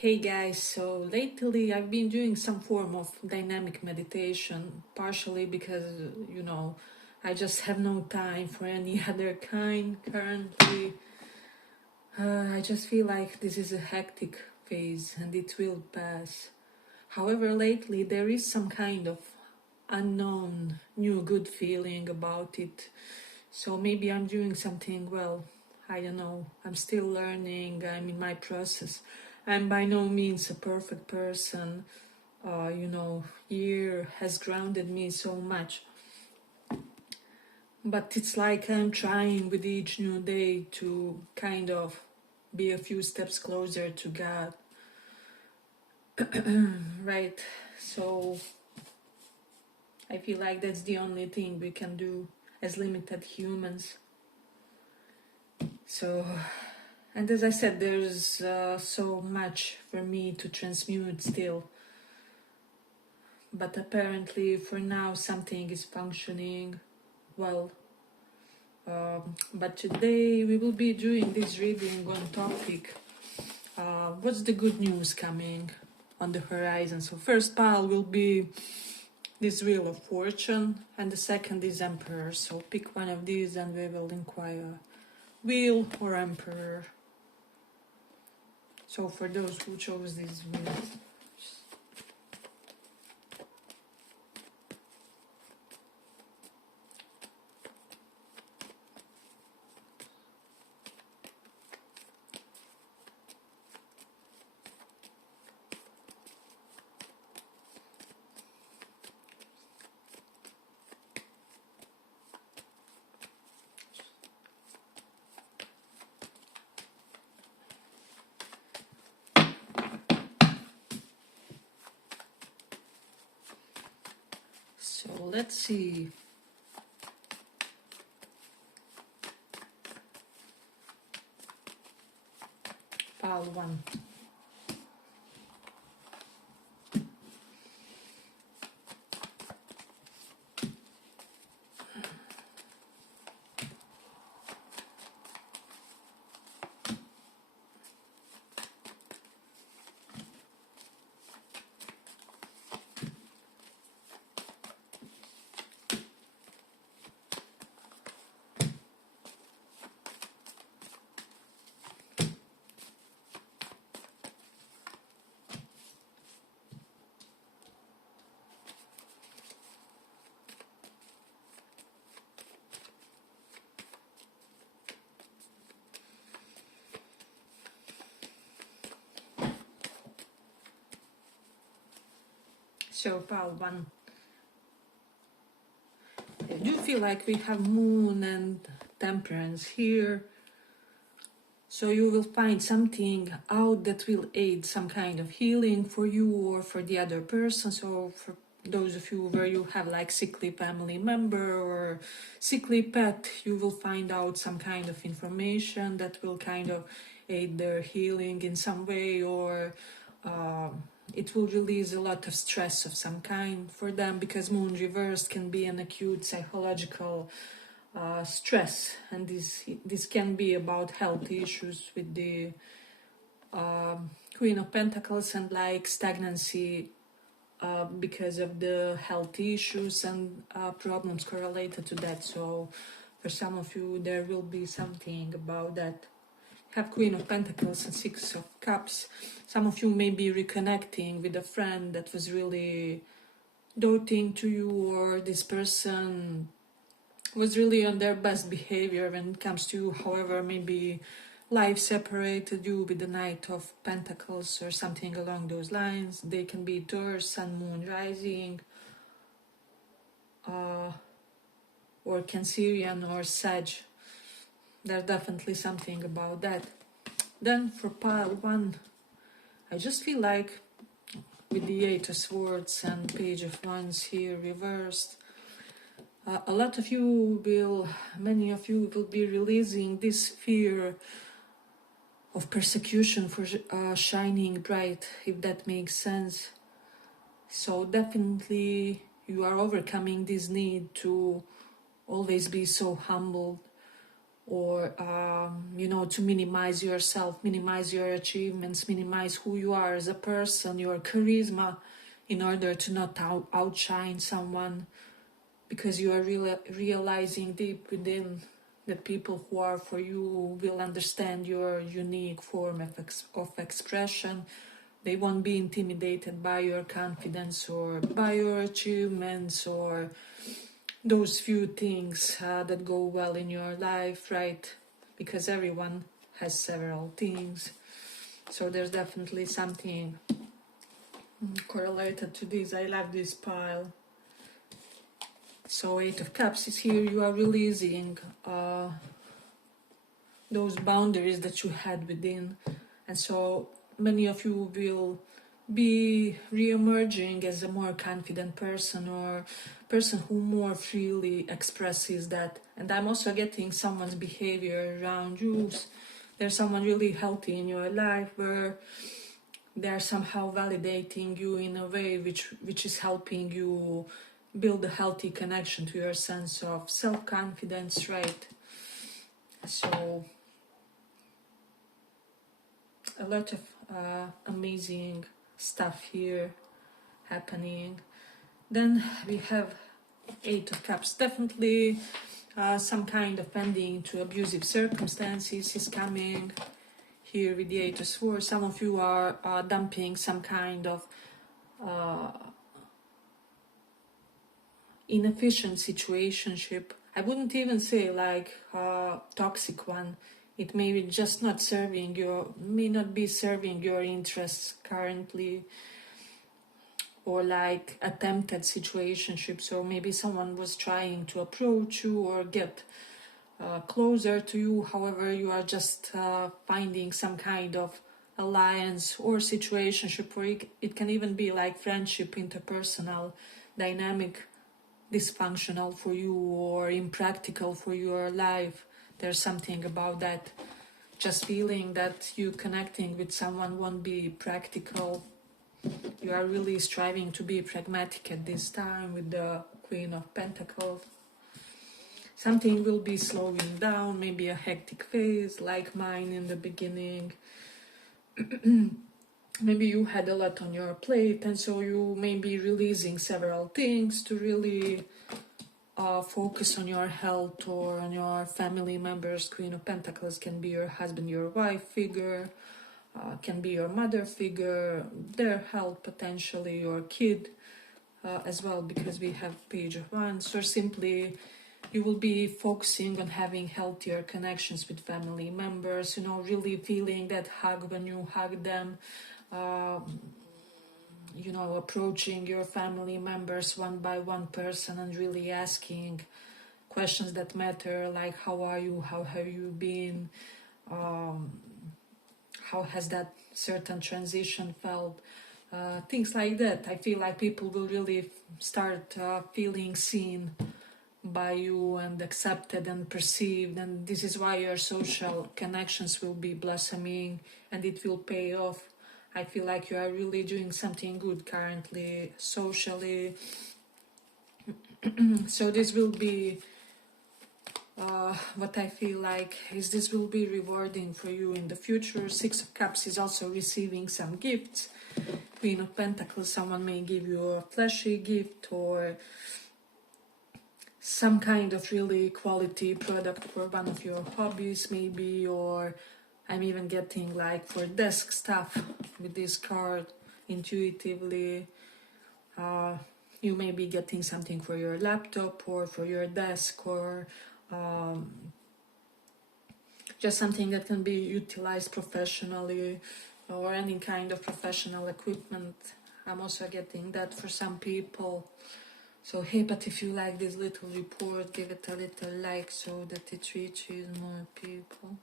Hey guys, so lately I've been doing some form of dynamic meditation, partially because, I just have no time for any other kind currently. I just feel like this is a hectic phase and it will pass. However, lately there is some kind of unknown, new good feeling about it. So maybe I'm doing something well. I don't know. I'm still learning. I'm in my process. I'm by no means a perfect person. Year has grounded me so much. But it's like I'm trying with each new day to kind of be a few steps closer to God. Right? So I feel like that's the only thing we can do as limited humans. So, and as I said, there's so much for me to transmute still. But apparently, for now, something is functioning well. But today we will be doing this reading on topic. What's the good news coming on the horizon? So first pile will be this Wheel of Fortune, and the second is Emperor. So pick one of these and we will inquire. Wheel or Emperor? So for those who chose this wheel. So let's see. Pile 1. So pile 1. I do feel like we have Moon and Temperance here. So you will find something out that will aid some kind of healing for you or for the other person. So for those of you where you have like sickly family member or sickly pet, you will find out some kind of information that will kind of aid their healing in some way, or it will release a lot of stress of some kind for them, because Moon reversed can be an acute psychological stress, and this can be about health issues with the Queen of Pentacles and like stagnancy because of the health issues and problems correlated to that. So for some of you there will be something about that. Have Queen of Pentacles and Six of Cups. Some of you may be reconnecting with a friend that was really doting to you, or this person was really on their best behavior when it comes to you. However, maybe life separated you with the Knight of Pentacles or something along those lines. They can be Taurus, Sun, Moon, Rising, or Cancerian or Sag. There's definitely something about that. Then for pile 1, I just feel like with the Eight of Swords and Page of Wands here reversed, a lot of you will, many of you will be releasing this fear of persecution for shining bright, if that makes sense. So definitely you are overcoming this need to always be so humble, or to minimize yourself, minimize your achievements, minimize who you are as a person, your charisma, in order to not outshine someone, because you are realizing deep within that people who are for you will understand your unique form of expression. They won't be intimidated by your confidence or by your achievements or those few things that go well in your life, right? Because everyone has several things. So there's definitely something correlated to this. I love this pile. So 8 of Cups is here. You are releasing those boundaries that you had within. And so many of you will be re-emerging as a more confident person, or person who more freely expresses that. And I'm also getting someone's behavior around you. There's someone really healthy in your life where they're somehow validating you in a way which is helping you build a healthy connection to your sense of self-confidence, right? So a lot of amazing stuff here happening. Then we have 8 of Cups. Definitely some kind of ending to abusive circumstances is coming here with the 8 of Swords. Some of you are dumping some kind of inefficient situationship. I wouldn't even say like toxic one. It may be just not serving may not be serving your interests currently, or like attempted situationship. So maybe someone was trying to approach you or get closer to you. However, you are just finding some kind of alliance or situationship, or it can even be like friendship, interpersonal dynamic, dysfunctional for you or impractical for your life. There's something about that. Just feeling that you connecting with someone won't be practical. You are really striving to be pragmatic at this time with the Queen of Pentacles. Something will be slowing down, maybe a hectic phase like mine in the beginning. Maybe you had a lot on your plate, and so you may be releasing several things to really focus on your health or on your family members. Queen of Pentacles can be your husband, your wife figure, can be your mother figure, their health potentially, your kid as well, because we have Page of Wands. Or simply you will be focusing on having healthier connections with family members, really feeling that hug when you hug them, approaching your family members one by one person and really asking questions that matter, like how are you, how have you been, how has that certain transition felt, things like that. I feel like people will really start feeling seen by you and accepted and perceived, and this is why your social connections will be blossoming and it will pay off. I feel like you are really doing something good currently socially. So this will be what I feel like is this will be rewarding for you in the future. 6 of Cups is also receiving some gifts. Queen of Pentacles, someone may give you a flashy gift or some kind of really quality product for one of your hobbies maybe, or I'm even getting like for desk stuff with this card intuitively. You may be getting something for your laptop or for your desk, or just something that can be utilized professionally, or any kind of professional equipment. I'm also getting that for some people. So hey, but if you like this little report, give it a little like so that it reaches more people.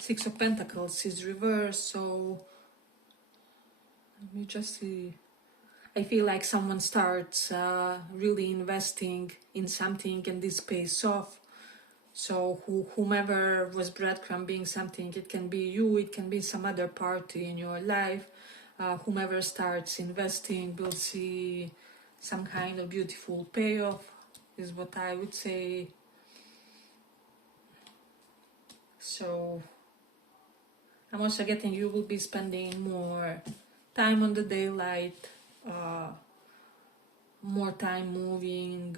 6 of Pentacles is reversed, so let me just see. I feel like someone starts really investing in something and this pays off. So whomever was breadcrumbing something, it can be you, it can be some other party in your life. Whomever starts investing will see some kind of beautiful payoff, is what I would say. So I'm also getting you will be spending more time on the daylight, more time moving.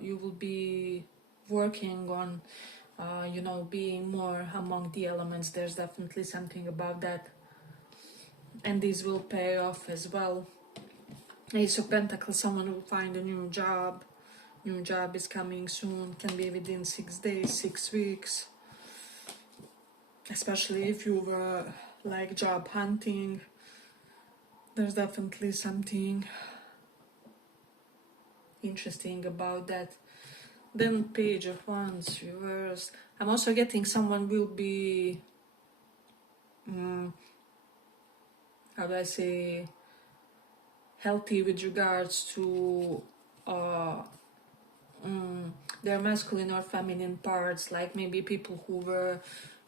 You will be working on, being more among the elements. There's definitely something about that. And this will pay off as well. Ace of Pentacles, someone will find a new job. New job is coming soon, can be within 6 days, 6 weeks. Especially if you were like job hunting, there's definitely something interesting about that. Then Page of Wands reversed. I'm also getting someone will be, how do I say, healthy with regards to their masculine or feminine parts, like maybe people who were,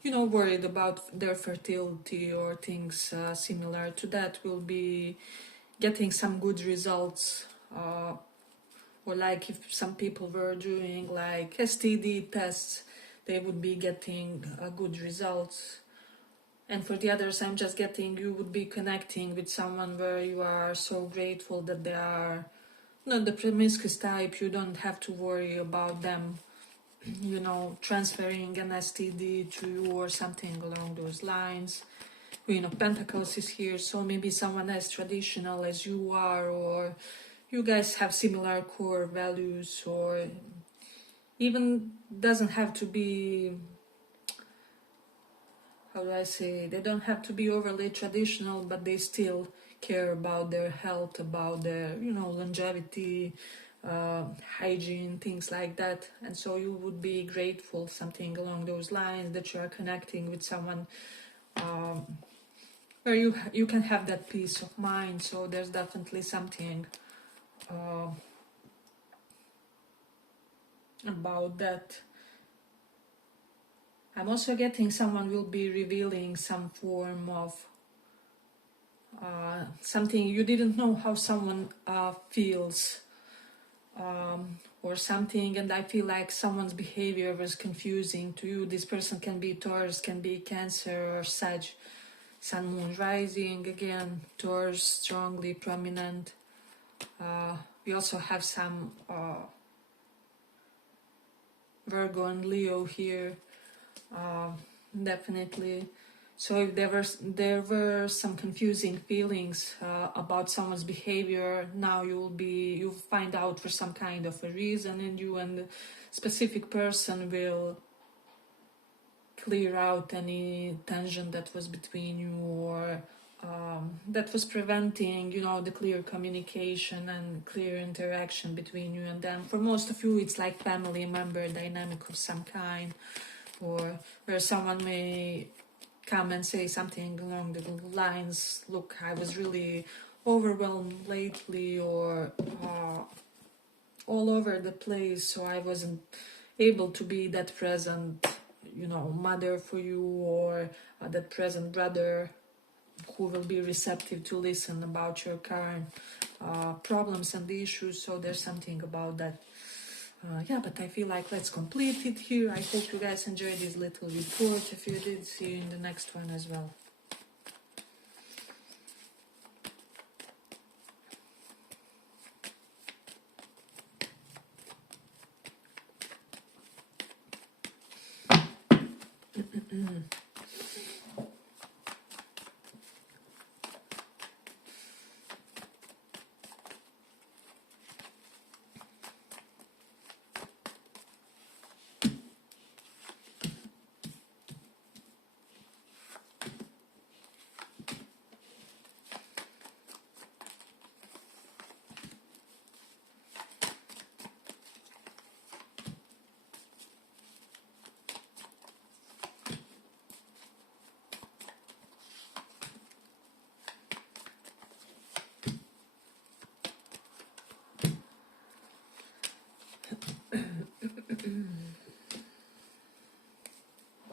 worried about their fertility or things similar to that will be getting some good results. Or like if some people were doing like STD tests, they would be getting good results. And for the others, I'm just getting you would be connecting with someone where you are so grateful that they are not the promiscuous type. You don't have to worry about them, transferring an STD to you or something along those lines. Queen of Pentacles is here, so maybe someone as traditional as you are, or you guys have similar core values, or even doesn't have to be, how do I say, they don't have to be overly traditional, but they still care about their health, about their, longevity, hygiene, things like that. And so you would be grateful, something along those lines, that you are connecting with someone where you can have that peace of mind. So there's definitely something about that. I'm also getting someone will be revealing some form of something you didn't know how someone feels, or something, and I feel like someone's behavior was confusing to you. This person can be Taurus, can be Cancer or Sag, Sun, Moon, Rising. Again, Taurus strongly prominent. We also have some Virgo and Leo here, definitely. So if there were some confusing feelings about someone's behavior, now you'll find out for some kind of a reason, and you and the specific person will clear out any tension that was between you, or that was preventing, the clear communication and clear interaction between you and them. For most of you, it's like family member dynamic of some kind, or where someone may come and say something along the lines, look, I was really overwhelmed lately, or all over the place, so I wasn't able to be that present, mother for you, or that present brother who will be receptive to listen about your current problems and issues. So there's something about that. But I feel like let's complete it here. I hope you guys enjoyed this little report. If you did, see you in the next one as well.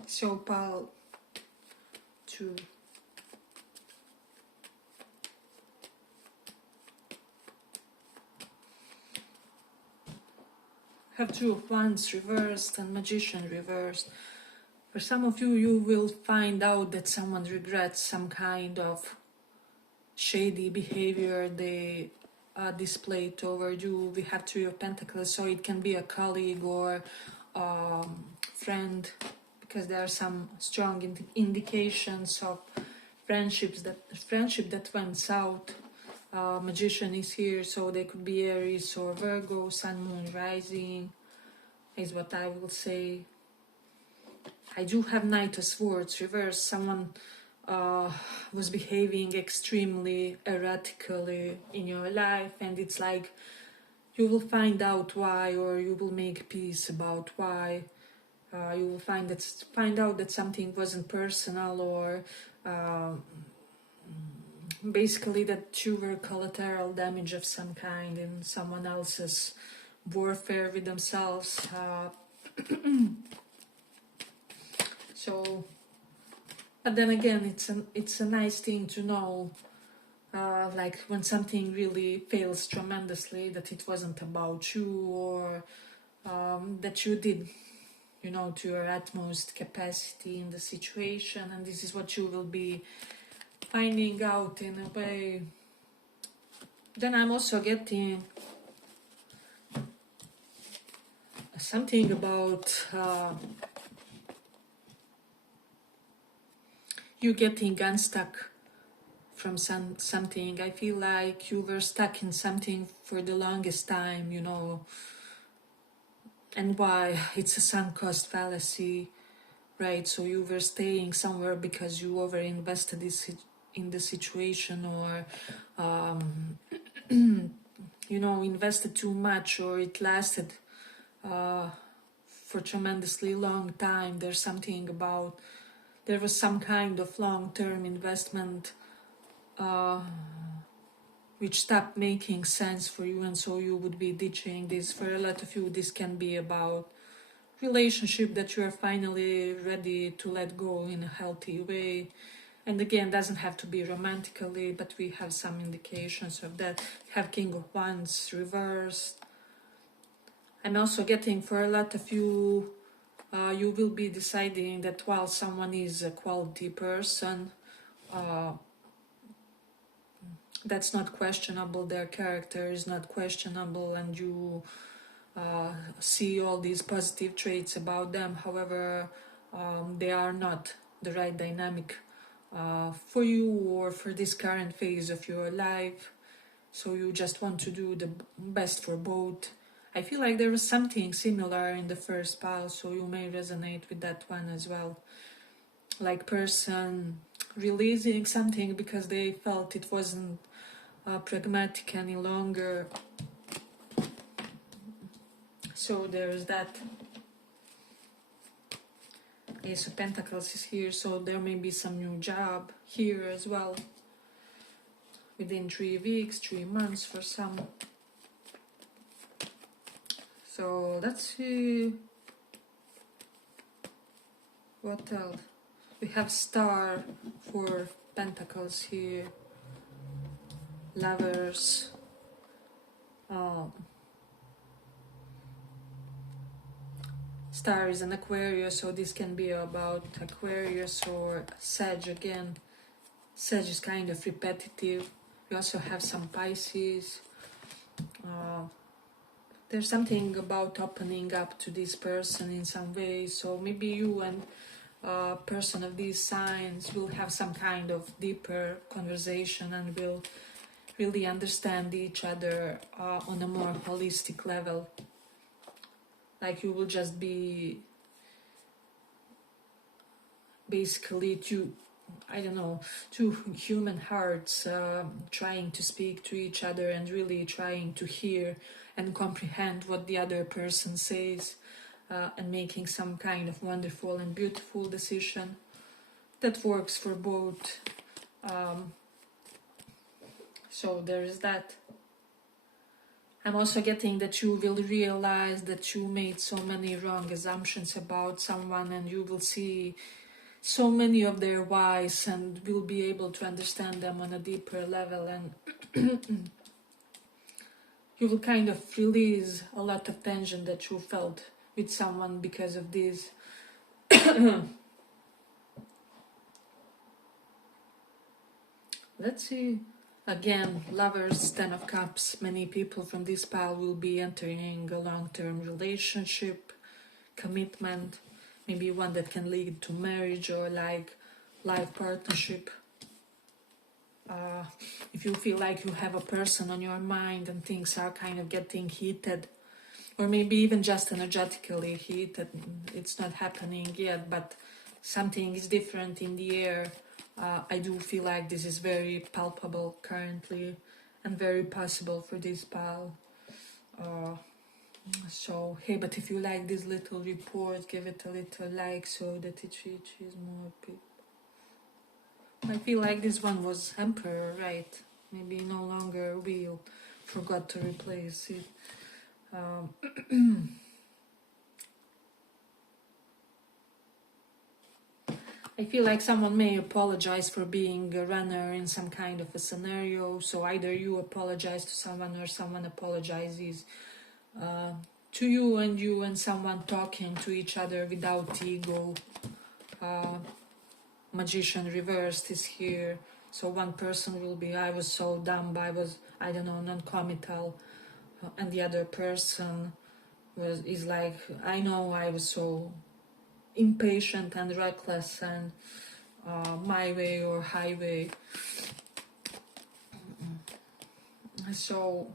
So pile 2. Have Two of Wands reversed and Magician reversed. For some of you, you will find out that someone regrets some kind of shady behavior they displayed toward you. We have Three of Pentacles, so it can be a colleague or friend, because there are some strong indications of friendship that went south. Magician is here, so they could be Aries or Virgo, Sun, Moon, Rising, is what I will say. I do have Knight of Swords reverse. Someone was behaving extremely erratically in your life, and it's like you will find out why, or you will make peace about why. You will find out that something wasn't personal, or basically that you were collateral damage of some kind in someone else's warfare with themselves. So, but then again, it's a nice thing to know, like when something really fails tremendously, that it wasn't about you, or that you did, you know, to your utmost capacity in the situation, and this is what you will be finding out in a way. Then I'm also getting something about you getting unstuck from something. I feel like you were stuck in something for the longest time, you know, and why? It's a sunk cost fallacy, right? So you were staying somewhere because you overinvested in the situation, or you know, invested too much, or it lasted for tremendously long time. There's something about, there was some kind of long-term investment which stopped making sense for you, and so you would be ditching this. For a lot of you, this can be about relationship that you are finally ready to let go in a healthy way. And again, doesn't have to be romantically, but we have some indications of that. We have King of Wands reversed. I'm also getting, for a lot of you, you will be deciding that while someone is a quality person, that's not questionable, their character is not questionable, and you see all these positive traits about them. However, they are not the right dynamic for you or for this current phase of your life. So you just want to do the best for both. I feel like there was something similar in the first pile, so you may resonate with that one as well. Like person releasing something because they felt it wasn't pragmatic any longer. So there's that. Ace of Pentacles is here, so there may be some new job here as well. Within 3 weeks, 3 months for some. So let's see. What else? We have Star for Pentacles here. Lovers. Star is an Aquarius, so this can be about Aquarius or Sag again. Sag is kind of repetitive. We also have some Pisces. There's something about opening up to this person in some way. So maybe you and a person of these signs will have some kind of deeper conversation and will really understand each other on a more holistic level. Like you will just be basically two human hearts trying to speak to each other and really trying to hear and comprehend what the other person says, and making some kind of wonderful and beautiful decision that works for both. So there is that. I'm also getting that you will realize that you made so many wrong assumptions about someone, and you will see so many of their whys and will be able to understand them on a deeper level, and you will kind of release a lot of tension that you felt with someone because of this. let's see. Again, Lovers, Ten of Cups. Many people from this pile will be entering a long-term relationship, commitment, maybe one that can lead to marriage or like life partnership. If you feel like you have a person on your mind and things are kind of getting heated, or maybe even just energetically heated, it's not happening yet, but something is different in the air. I do feel like this is very palpable currently and very possible for this pal. So, hey, but if you like this little report, give it a little like so that it reaches more people. I feel like this one was Emperor, right? Maybe no longer wheel. Forgot to replace it. I feel like someone may apologize for being a runner in some kind of a scenario. So either you apologize to someone or someone apologizes to you and someone talking to each other without ego. Magician reversed is here. So one person will be, I was so dumb, I was, I don't know, non-committal. And the other person is like, I know I was so impatient and reckless and my way or highway. So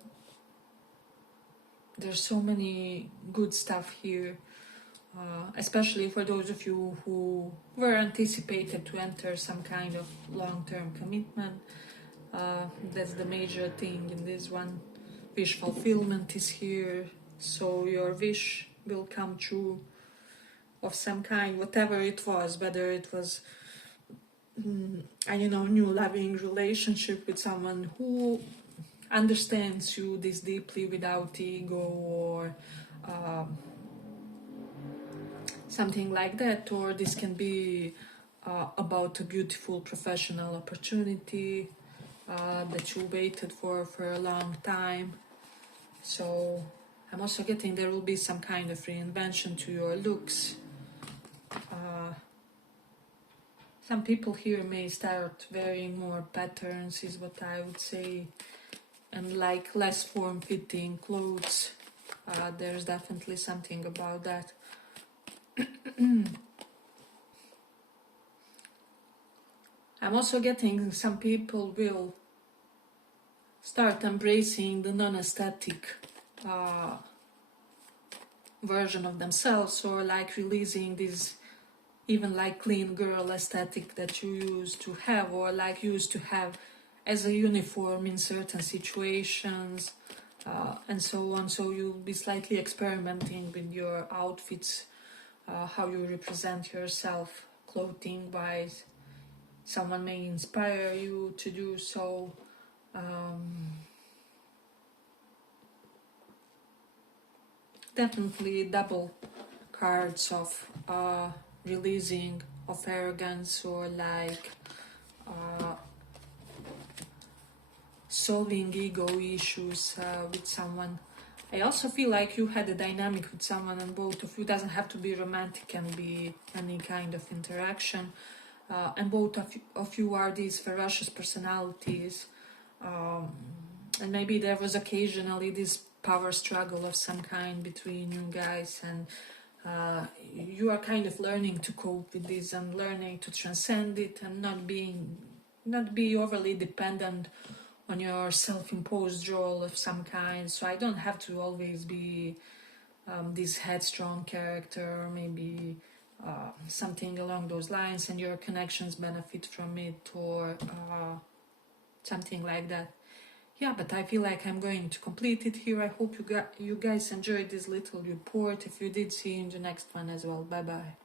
there's so many good stuff here, especially for those of you who were anticipated to enter some kind of long-term commitment. That's the major thing in this one. Wish fulfillment is here, so your wish will come true of some kind, whatever it was, whether it was I don't know, new loving relationship with someone who understands you this deeply without ego, or something like that, or this can be about a beautiful professional opportunity that you waited for a long time. So I'm also getting there will be some kind of reinvention to your looks. Some people here may start wearing more patterns, is what I would say, and like less form-fitting clothes. There's definitely something about that. I'm also getting some people will start embracing the non-aesthetic version of themselves, or like releasing this even like clean girl aesthetic that you used to have, or like used to have as a uniform in certain situations, and so on. So you'll be slightly experimenting with your outfits, how you represent yourself clothing wise. Someone may inspire you to do so. Definitely double cards of releasing of arrogance, or like solving ego issues with someone. I also feel like you had a dynamic with someone, and both of you, doesn't have to be romantic, can be any kind of interaction, and both of you are these ferocious personalities, and maybe there was occasionally this power struggle of some kind between you guys, and you are kind of learning to cope with this and learning to transcend it, and not be overly dependent on your self-imposed role of some kind. So I don't have to always be this headstrong character, or maybe something along those lines, and your connections benefit from it, or something like that. Yeah, but I feel like I'm going to complete it here. I hope you guys enjoyed this little report. If you did, see you in the next one as well. Bye bye.